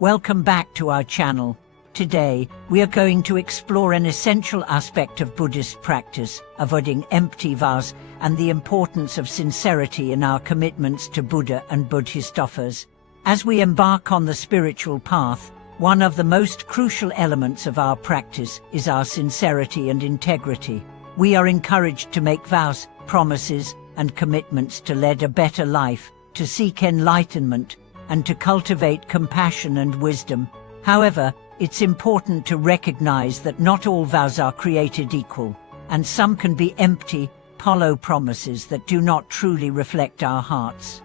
Welcome back to our channel. Today, we are going to explore an essential aspect of Buddhist practice, avoiding empty vows, and the importance of sincerity in our commitments to Buddha and Bodhisattvas. As we embark on the spiritual path, one of the most crucial elements of our practice is our sincerity and integrity. We are encouraged to make vows, promises, and commitments to lead a better life, to seek enlightenment, and to cultivate compassion and wisdom. However, it's important to recognize that not all vows are created equal, and some can be empty, hollow promises that do not truly reflect our hearts.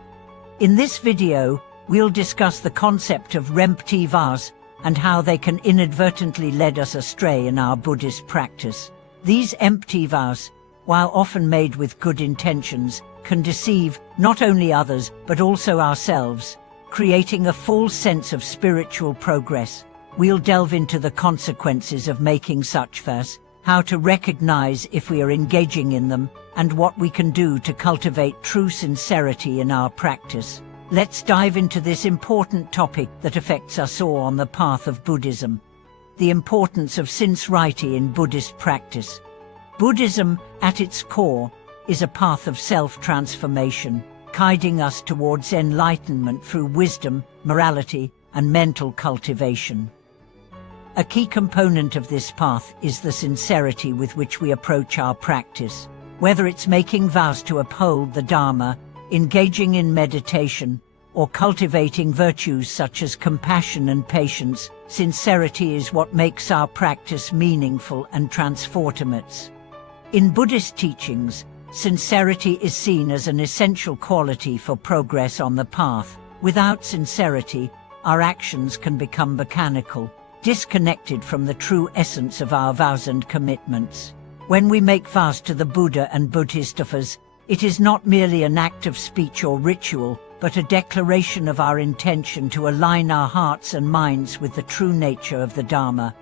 In this video, we'll discuss the concept of empty vows and how they can inadvertently lead us astray in our Buddhist practice. These empty vows, while often made with good intentions, can deceive not only others but also ourselves, creating a false sense of spiritual progress. We'll delve into the consequences of making such vows, how to recognize if we are engaging in them, and what we can do to cultivate true sincerity in our practice. Let's dive into this important topic that affects us all on the path of Buddhism: the importance of sincerity in Buddhist practice. Buddhism, at its core, is a path of self-transformation, guiding us towards enlightenment through wisdom, morality, and mental cultivation. A key component of this path is the sincerity with which we approach our practice. Whether it's making vows to uphold the Dharma, engaging in meditation, or cultivating virtues such as compassion and patience, sincerity is what makes our practice meaningful and transformative. In Buddhist teachings, sincerity is seen as an essential quality for progress on the path. Without sincerity, our actions can become mechanical, disconnected from the true essence of our vows and commitments. When we make vows to the Buddha and Bodhisattvas, it is not merely an act of speech or ritual, but a declaration of our intention to align our hearts and minds with the true nature of the Dharma.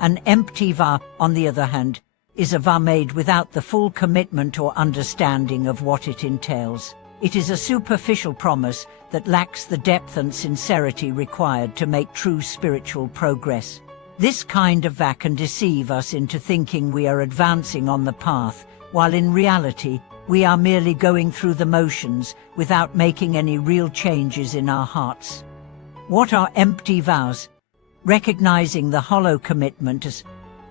An empty vow, on the other hand, is a vow made without the full commitment or understanding of what it entails. It is a superficial promise that lacks the depth and sincerity required to make true spiritual progress. This kind of vow can deceive us into thinking we are advancing on the path, while in reality, we are merely going through the motions without making any real changes in our hearts. What are empty vows? Recognizing the hollow commitment as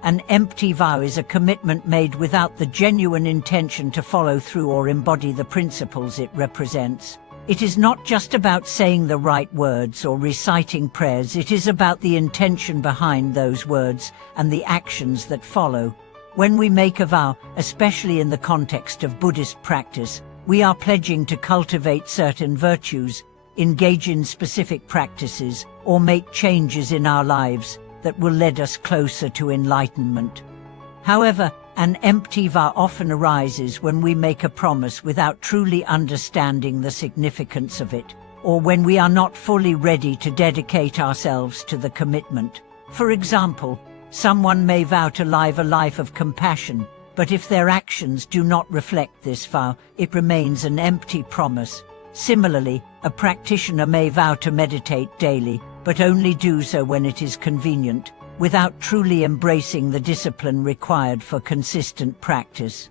an empty vow is a commitment made without the genuine intention to follow through or embody the principles it represents. It is not just about saying the right words or reciting prayers, it is about the intention behind those words and the actions that follow. When we make a vow, especially in the context of Buddhist practice, we are pledging to cultivate certain virtues, engage in specific practices, or make changes in our lives that will lead us closer to enlightenment. However, an empty vow often arises when we make a promise without truly understanding the significance of it, or when we are not fully ready to dedicate ourselves to the commitment. For example, someone may vow to live a life of compassion, but if their actions do not reflect this vow, it remains an empty promise. Similarly, a practitioner may vow to meditate daily, but only do so when it is convenient, without truly embracing the discipline required for consistent practice.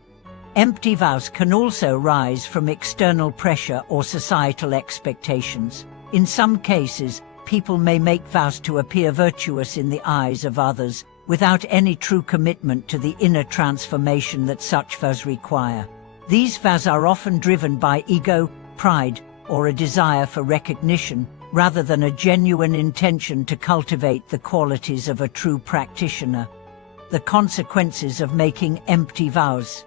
Empty vows can also arise from external pressure or societal expectations. In some cases, people may make vows to appear virtuous in the eyes of others, without any true commitment to the inner transformation that such vows require. These vows are often driven by ego, pride, or a desire for recognition, rather than a genuine intention to cultivate the qualities of a true practitioner. The consequences of making empty vows.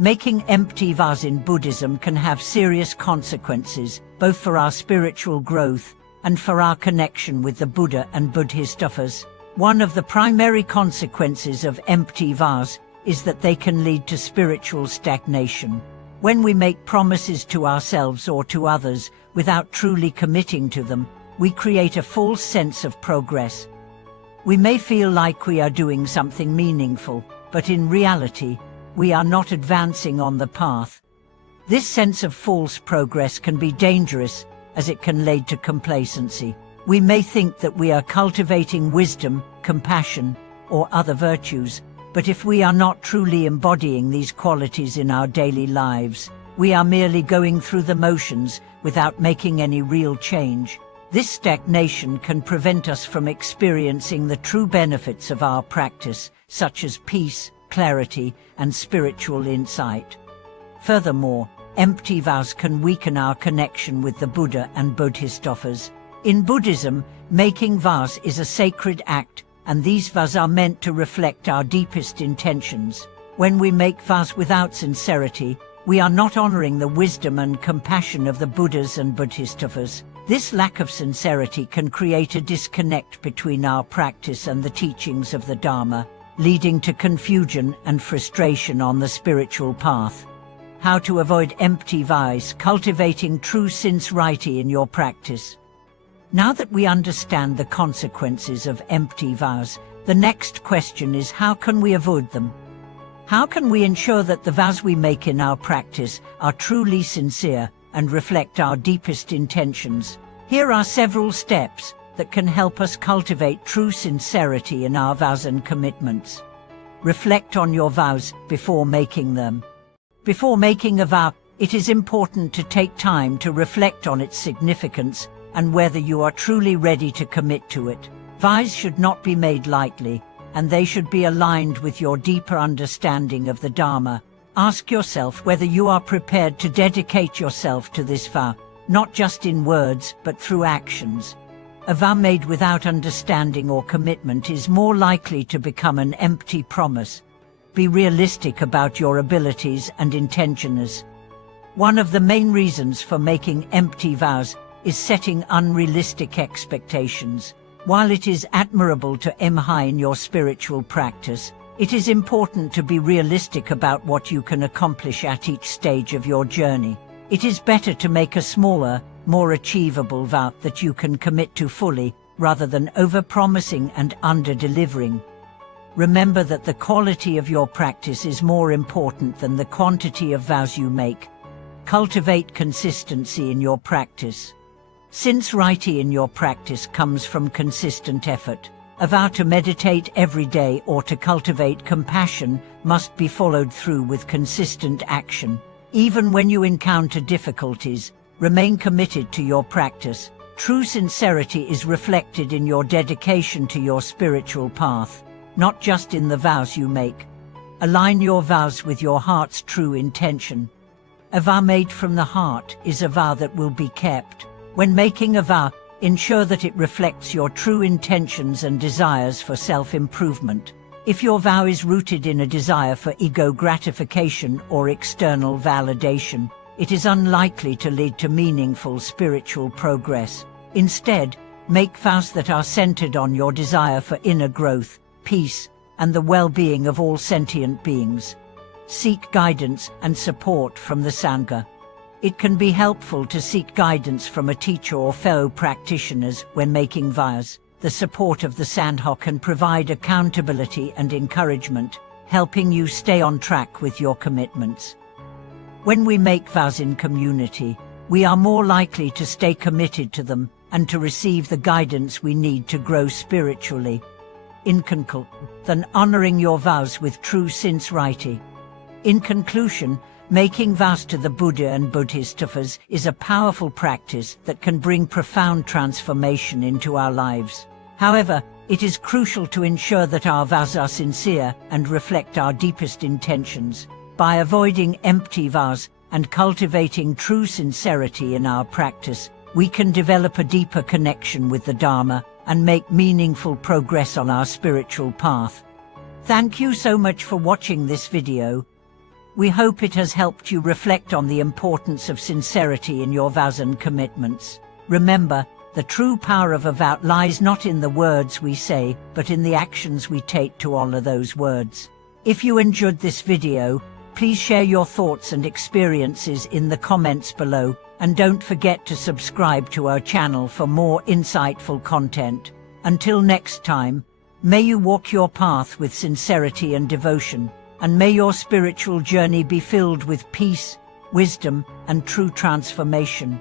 Making empty vows in Buddhism can have serious consequences, both for our spiritual growth and for our connection with the Buddha and Bodhisattvas. One of the primary consequences of empty vows is that they can lead to spiritual stagnation. When we make promises to ourselves or to others without truly committing to them, we create a false sense of progress. We may feel like we are doing something meaningful, but in reality, we are not advancing on the path. This sense of false progress can be dangerous, as it can lead to complacency. We may think that we are cultivating wisdom, compassion, or other virtues, but if we are not truly embodying these qualities in our daily lives, we are merely going through the motions without making any real change. This stagnation can prevent us from experiencing the true benefits of our practice, such as peace, clarity, and spiritual insight. Furthermore, empty vows can weaken our connection with the Buddha and Bodhisattvas. In Buddhism, making vows is a sacred act, and these vows are meant to reflect our deepest intentions. When we make vows without sincerity, we are not honoring the wisdom and compassion of the Buddhas and Bodhisattvas. This lack of sincerity can create a disconnect between our practice and the teachings of the Dharma, leading to confusion and frustration on the spiritual path. How to avoid empty vows, cultivating true sincerity in your practice. Now that we understand the consequences of empty vows, the next question is, how can we avoid them? How can we ensure that the vows we make in our practice are truly sincere and reflect our deepest intentions? Here are several steps that can help us cultivate true sincerity in our vows and commitments. Reflect on your vows before making them. Before making a vow, it is important to take time to reflect on its significance and whether you are truly ready to commit to it. Vows should not be made lightly, and they should be aligned with your deeper understanding of the Dharma. Ask yourself whether you are prepared to dedicate yourself to this vow, not just in words, but through actions. A vow made without understanding or commitment is more likely to become an empty promise. Be realistic about your abilities and intentions. One of the main reasons for making empty vows is setting unrealistic expectations. While it is admirable to aim high in your spiritual practice, it is important to be realistic about what you can accomplish at each stage of your journey. It is better to make a smaller, more achievable vow that you can commit to fully, rather than over-promising and under-delivering. Remember that the quality of your practice is more important than the quantity of vows you make. Cultivate consistency in your practice. Sincerity in your practice comes from consistent effort. A vow to meditate every day or to cultivate compassion must be followed through with consistent action. Even when you encounter difficulties, remain committed to your practice. True sincerity is reflected in your dedication to your spiritual path, not just in the vows you make. Align your vows with your heart's true intention. A vow made from the heart is a vow that will be kept. When making a vow, ensure that it reflects your true intentions and desires for self-improvement. If your vow is rooted in a desire for ego gratification or external validation, it is unlikely to lead to meaningful spiritual progress. Instead, make vows that are centered on your desire for inner growth, peace, and the well-being of all sentient beings. Seek guidance and support from the Sangha. It can be helpful to seek guidance from a teacher or fellow practitioners when making vows. The support of the Sangha can provide accountability and encouragement, helping you stay on track with your commitments. When we make vows in community, we are more likely to stay committed to them and to receive the guidance we need to grow spiritually. In conclusion, than honoring your vows with true sincerity. In conclusion, making vows to the Buddha and Bodhisattvas is a powerful practice that can bring profound transformation into our lives. However, it is crucial to ensure that our vows are sincere and reflect our deepest intentions. By avoiding empty vows and cultivating true sincerity in our practice, we can develop a deeper connection with the Dharma and make meaningful progress on our spiritual path. Thank you so much for watching this video. We hope it has helped you reflect on the importance of sincerity in your vows and commitments. Remember, the true power of a vow lies not in the words we say, but in the actions we take to honor those words. If you enjoyed this video, please share your thoughts and experiences in the comments below, and don't forget to subscribe to our channel for more insightful content. Until next time, may you walk your path with sincerity and devotion, and may your spiritual journey be filled with peace, wisdom, and true transformation.